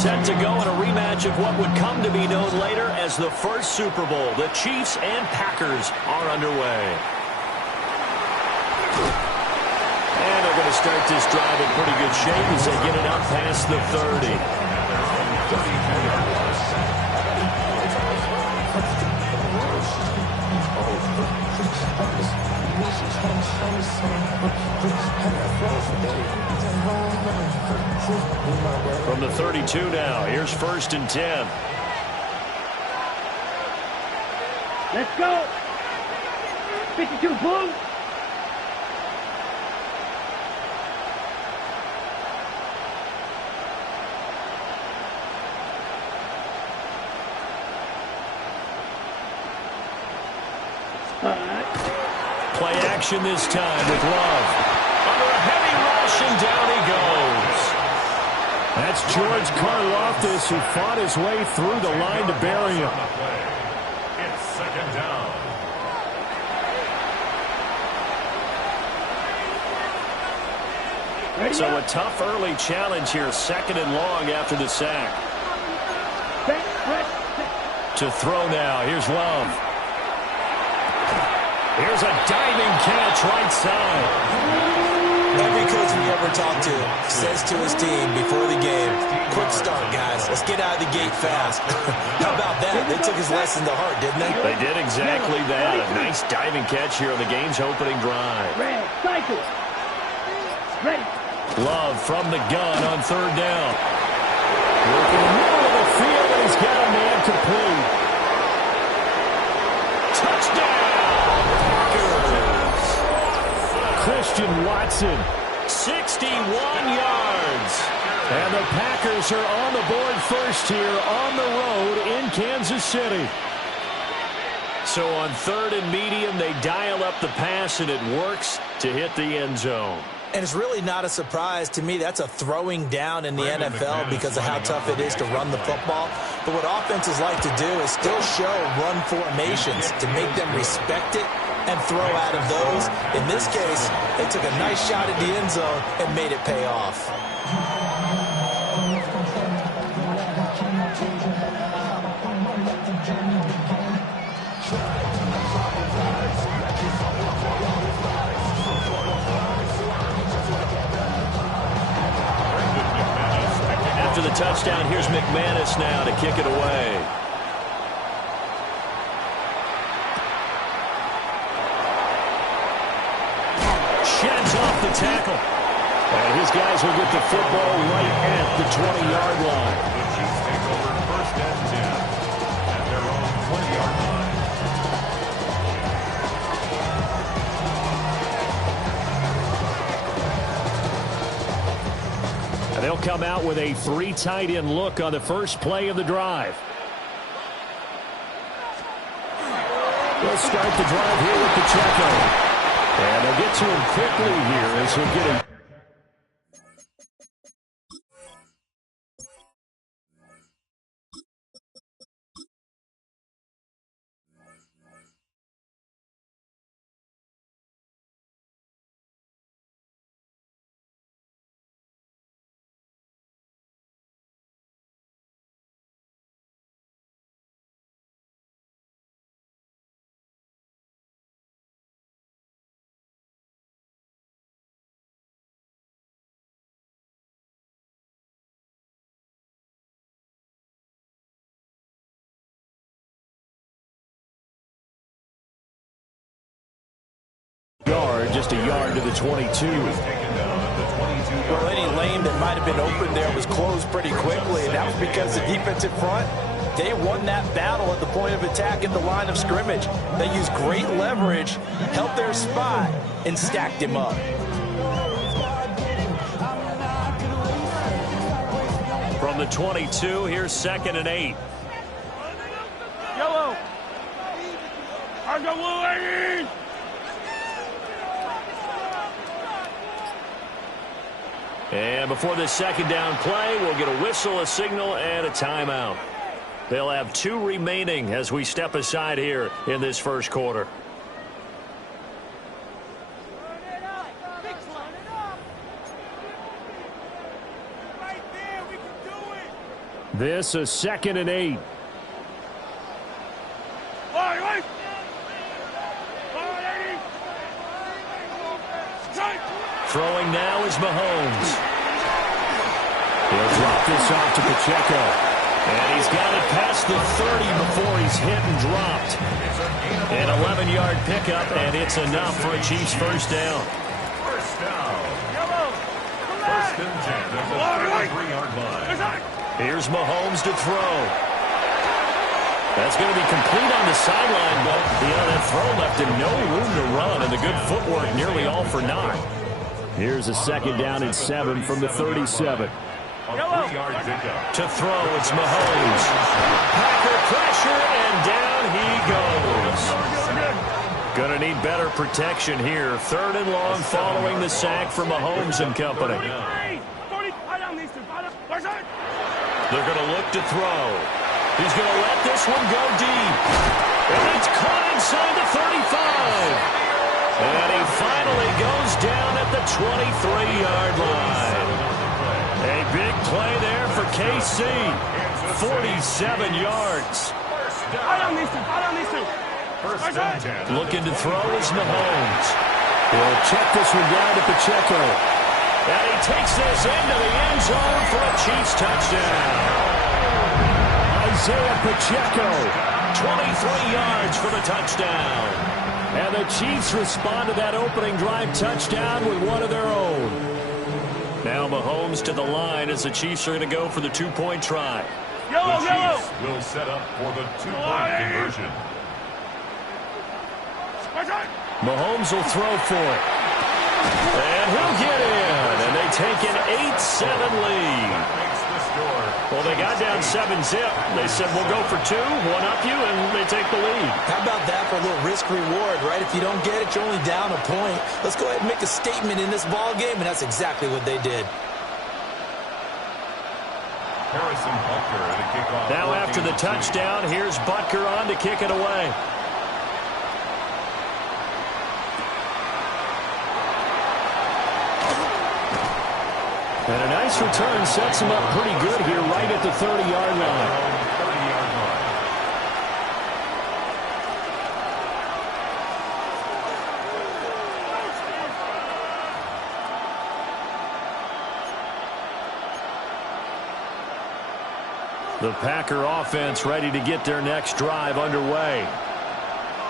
set to go in a rematch of what would come to be known later as the first Super Bowl. The Chiefs and Packers are underway. And they're going to start this drive in pretty good shape as they get it up past the 30. From the 32 now, here's 1st and 10. Let's go. 52 blue. Play action this time with Love. Under a heavy rush, and down he goes. That's George Karlaftis, who fought his way through the line to bury him. It's 2nd down. So a tough early challenge here, 2nd and long after the sack. To throw now, here's Love. Here's a diving catch right side. Every coach we ever talk to says to his team before the game, quick start, guys. Let's get out of the gate fast. How about that? They took his lesson to heart, didn't they? They did exactly that. A nice diving catch here on the game's opening drive. Red, cycle. Ready. Love from the gun on 3rd down. Working in the middle of the field, and he's got a man complete. Christian Watson. 61 yards. And the Packers are on the board first here on the road in Kansas City. So on 3rd and medium, they dial up the pass, and it works to hit the end zone. And it's really not a surprise to me. That's a throwing down in the NFL because of how tough it is to run the football. But what offenses like to do is still show run formations to make them respect it and throw out of those. In this case, they took a nice shot at the end zone and made it pay off. After the touchdown, here's McManus now to kick it away. Sheds off the tackle. And his guys will get the football right at the 20-yard line. The Chiefs take over 1st and 10 at their own 20-yard line. And they'll come out with a 3 tight end look on the first play of the drive. They'll start the drive here with Pacheco. And they'll get to him quickly here as he'll get him. Just a yard to the 22. Well, any lane that might have been open there was closed pretty quickly, and that was because the defensive front, they won that battle at the point of attack at the line of scrimmage. They used great leverage, held their spot, and stacked him up. From the 22, here's 2nd and 8. Yellow. Underwood. And before this 2nd down play, we'll get a whistle, a signal, and a timeout. They'll have 2 remaining as we step aside here in this first quarter. This a 2nd and 8. Throwing now is Mahomes. He'll drop this off to Pacheco. And he's got it past the 30 before he's hit and dropped. An 11-yard pickup, and it's enough for a Chiefs first down. First down. First and 10 at the 33-yard line. Here's Mahomes to throw. That's going to be complete on the sideline, but that throw left him no room to run, and the good footwork nearly all for naught. Here's a 2nd down and 7 from the 37. A 3-yard pickup. To throw, it's Mahomes. Packer pressure, and down he goes. Going to need better protection here. 3rd and long following the sack for Mahomes and company. They're going to look to throw. He's going to let this one go deep. And it's caught inside the 35. And he finally goes down at the 23-yard line. A big play there for KC. 47 yards. First and 10. Looking to throw is Mahomes. He'll check this one down to Pacheco. And he takes this into the end zone for a Chiefs touchdown. Isaiah Pacheco. 23 yards for the touchdown. And the Chiefs respond to that opening drive touchdown with one of their own. Now Mahomes to the line as the Chiefs are going to go for the 2-point try. The Chiefs will set up for the 2-point conversion. Mahomes will throw for it. And he'll get in. And they take an 8-7 lead. Well, they got down 7-zip. They said, we'll go for 2, 1-up you, and they take the lead. How about that for a little risk-reward, right? If you don't get it, you're only down a point. Let's go ahead and make a statement in this ball game, and that's exactly what they did. Harrison Butker at a kickoff. Now after the touchdown, here's Butker on to kick it away. And a nice return sets him up pretty good here right at the 30-yard line. 30-yard line. The Packer offense ready to get their next drive underway.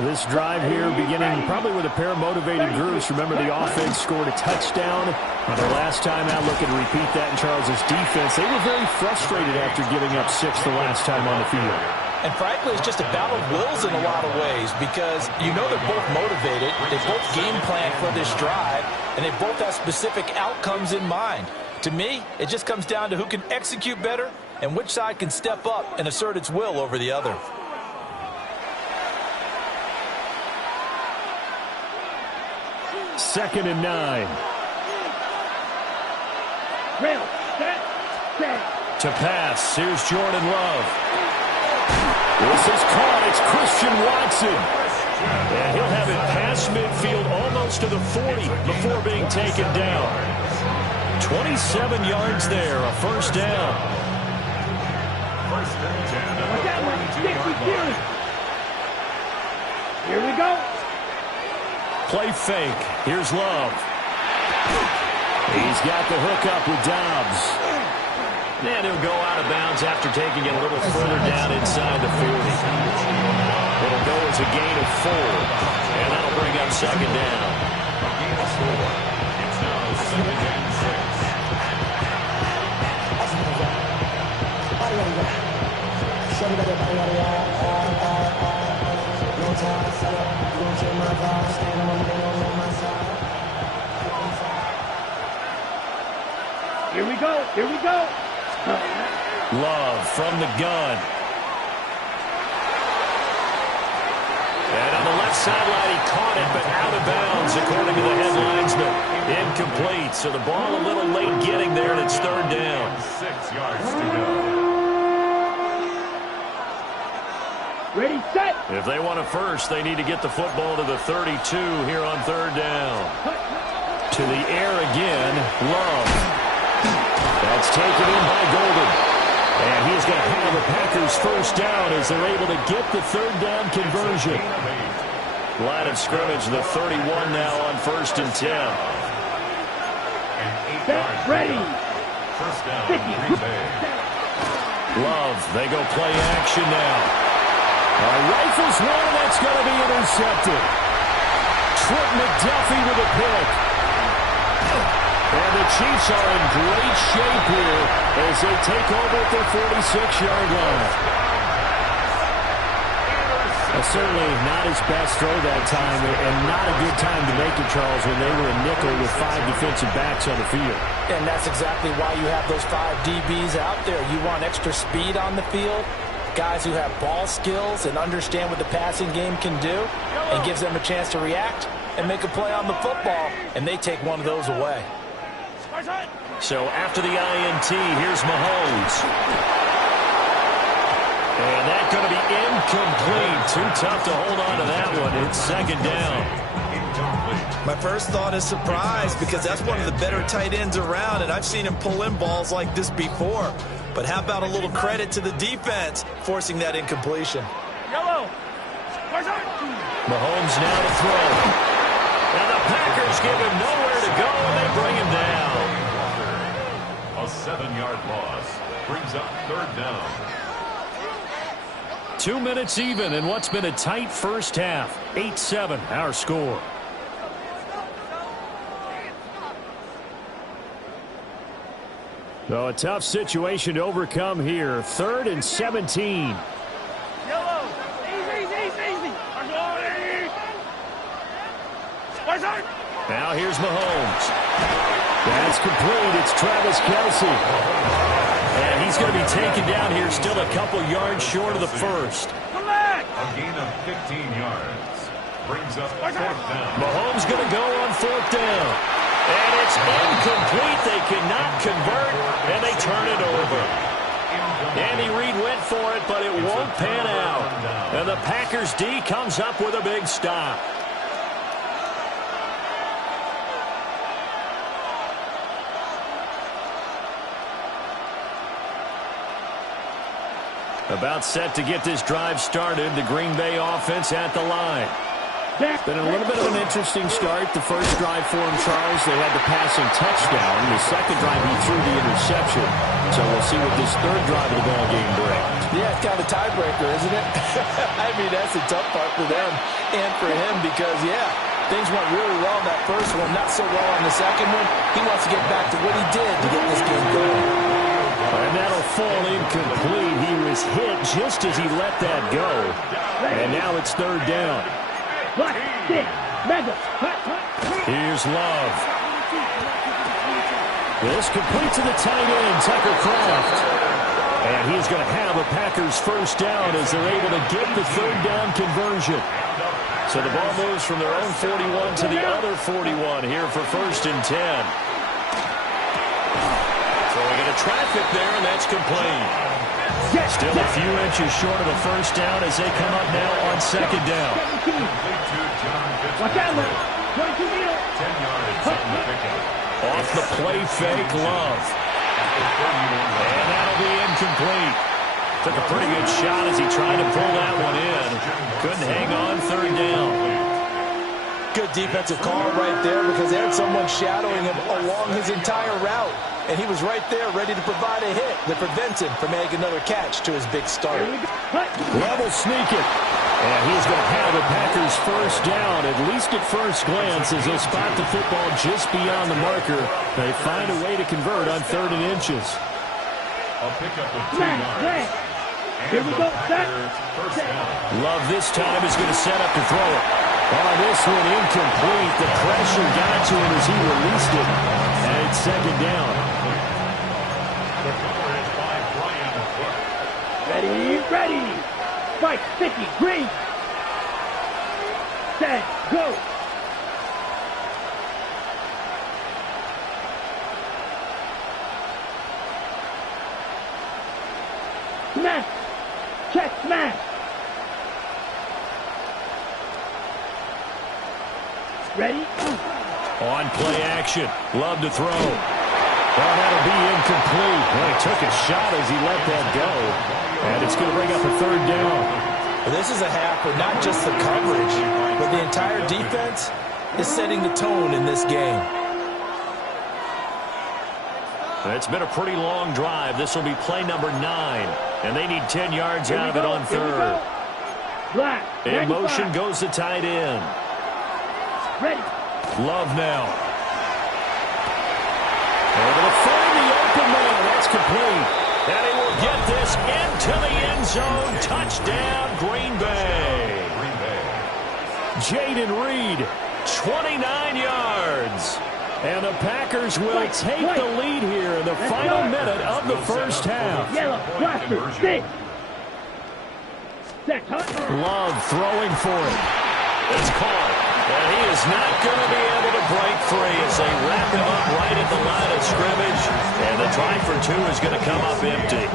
This drive here beginning probably with a pair of motivated groups. Remember, the offense scored a touchdown on their last time out. Looking to repeat that in Charles's defense. They were very frustrated after giving up 6 the last time on the field. And frankly, it's just a battle of wills in a lot of ways because you know they're both motivated. They both game plan for this drive, and they both have specific outcomes in mind. To me, it just comes down to who can execute better and which side can step up and assert its will over the other. Second and 9. Drill, set, set. To pass, here's Jordan Love. This is caught. It's Christian Watson. And he'll have it past midfield almost to the 40 before being taken down. 27 yards there, a first down. First and 10 at Watch out, man. the 60 42-yard line. Here we go. Play fake. Here's Love. He's got the hook up with Dobbs. And he'll go out of bounds after taking it a little further down inside the 40. It'll go as a gain of 4. And that'll bring up second down. A gain of 4. It's now 2nd and 6. Here we go. Here we go. Love from the gun. And on the left sideline, he caught it, but out of bounds, according to the head linesman. Incomplete, so the ball a little late getting there, and it's third down. 6 yards to go. Ready, set. If they want a first, they need to get the football to the 32 here on third down. To the air again, Love. That's taken in by Golden. And he's going to have the Packers first down as they're able to get the third down conversion. Line of scrimmage, the 31 now on 1st and 10. Set, ready. First down, Green Bay. Love, they go play action now. Rifles one, and that's going to be intercepted. Trent McDuffie with a pick. And the Chiefs are in great shape here as they take over at their 46-yard line. Certainly not his best throw that time, and not a good time to make it, Charles, when they were a nickel with 5 defensive backs on the field. And that's exactly why you have those 5 DBs out there. You want extra speed on the field, guys who have ball skills and understand what the passing game can do, and gives them a chance to react and make a play on the football, and they take one of those away. So after the INT, here's Mahomes. And that's going to be incomplete. Too tough to hold on to that one. It's 2nd down. My first thought is surprise, because that's one of the better tight ends around, and I've seen him pull in balls like this before. But how about a little credit to the defense forcing that incompletion? Mahomes now to throw. And the Packers give him nowhere to go, and they bring him down. A 7-yard loss brings up 3rd down. 2 minutes even in what's been a tight first half. 8-7, our score. So a tough situation to overcome here. 3rd and 17. Now here's Mahomes. That's complete. It's Travis Kelce. And he's going to be taken down here, still a couple yards short of the first. A gain of 15 yards brings up 4th down. Mahomes going to go on 4th down. And it's incomplete. They cannot convert, and they turn it over. Andy Reid went for it, but it won't pan out. And the Packers D comes up with a big stop. About set to get this drive started. The Green Bay offense at the line. It's been a little bit of an interesting start. The first drive for him, Charles, they had the passing touchdown. The second drive, he threw the interception. So we'll see what this third drive of the ball game brings. Yeah, it's kind of a tiebreaker, isn't it? I mean, that's the tough part for them and for him because, yeah, things went really well in that first one, not so well on the second one. He wants to get back to what he did to get this game going. And that'll fall incomplete. He was hit just as he let that go. And now it's 3rd down. Here's Love. This complete to the tight end, Tucker Kraft. And he's going to have a Packers first down as they're able to get the 3rd down conversion. So the ball moves from their own 41 to the other 41 here for 1st and 10. So we get a traffic there, and that's complete. Still a few inches short of a first down as they come up now on 2nd down. Watch out, 22 meter. 10 yards on the pickup. Off the play fake, Love. And that'll be incomplete. Took a pretty good shot as he tried to pull that one in. Couldn't hang on 3rd down. Good defensive call right there because they had someone shadowing him along his entire route. And he was right there ready to provide a hit that prevents him from making another catch to his big start. Love will sneak it. And he's going to have the Packers first down, at least at first glance, as they'll spot the football just beyond the marker. They find a way to convert on 3rd and inches. A pickup of 2 yards. Here we go. Set. Love this time is going to set up to throw it. On this one, incomplete. The pressure got to him as he released it. And it's 2nd down. Ready. Spike, sticky, green. Set, go. Smash. Check, smash. Ready? On play action. Love to throw. Well, that'll be incomplete. Well, he took a shot as he let that go. And it's going to bring up a third down. Well, this is a half where not just the coverage, but the entire defense is setting the tone in this game. It's been a pretty long drive. This will be play number 9. And they need 10 yards out of it on third. Black. In motion goes the tight end. Ready. Love now. Able to find the open man. That's complete. And he will get this into the end zone. Touchdown, Green Bay. Jaden Reed, 29 yards. And the Packers will take the lead here in the final minute of the first half. Yellow. Blaster. 6. Set. Love throwing for it. It's caught. And he is not going to be able to break free as they wrap him up right at the line of scrimmage. And the try for 2 is going to come up empty.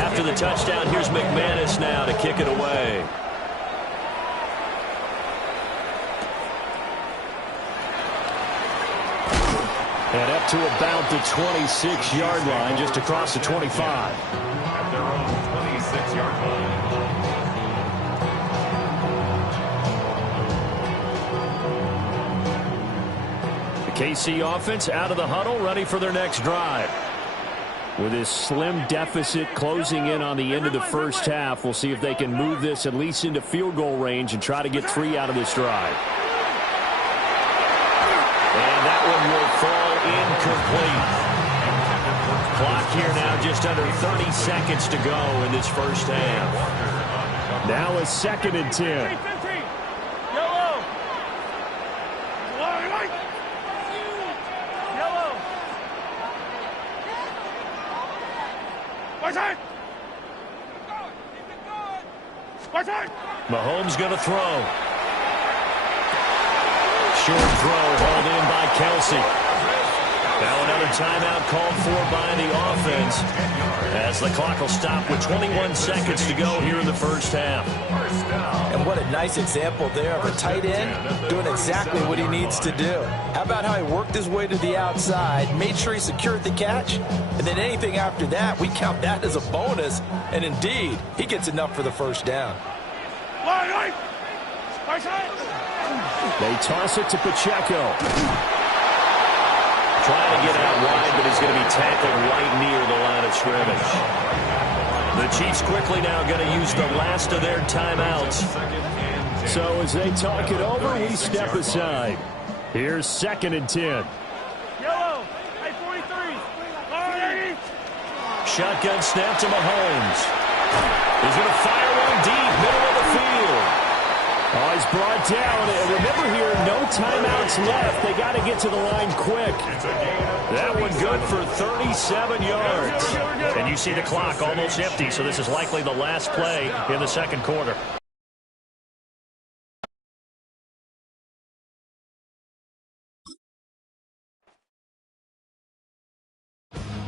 After the touchdown, here's McManus now to kick it away. And up to about the 26-yard line, just across the 25. At their own 26-yard line. The KC offense out of the huddle, ready for their next drive. With this slim deficit closing in on the end of the first half, we'll see if they can move this at least into field goal range and try to get 3 out of this drive. And that one will fall incomplete. Clock here now just under 30 seconds to go in this first half. Now a 2nd and 10. Mahomes going to throw. Short throw hauled in by Kelsey. Now another timeout called for by the offense as the clock will stop with 21 seconds to go here in the first half. And what a nice example there of a tight end doing exactly what he needs to do. How about how he worked his way to the outside, made sure he secured the catch, and then anything after that, we count that as a bonus. And indeed, he gets enough for the first down. They toss it to Pacheco. Trying to get out wide, but he's going to be tackled right near the line of scrimmage. The Chiefs quickly now going to use the last of their timeouts. So as they talk it over, we step aside. Here's 2nd and 10. Yellow. 43. Shotgun snap to Mahomes. He's going to fire one deep, middle of the field. Oh, he's brought down. And remember here, no timeouts left. They got to get to the line quick. That one good for 37 yards. And you see the clock almost empty, so this is likely the last play in the second quarter.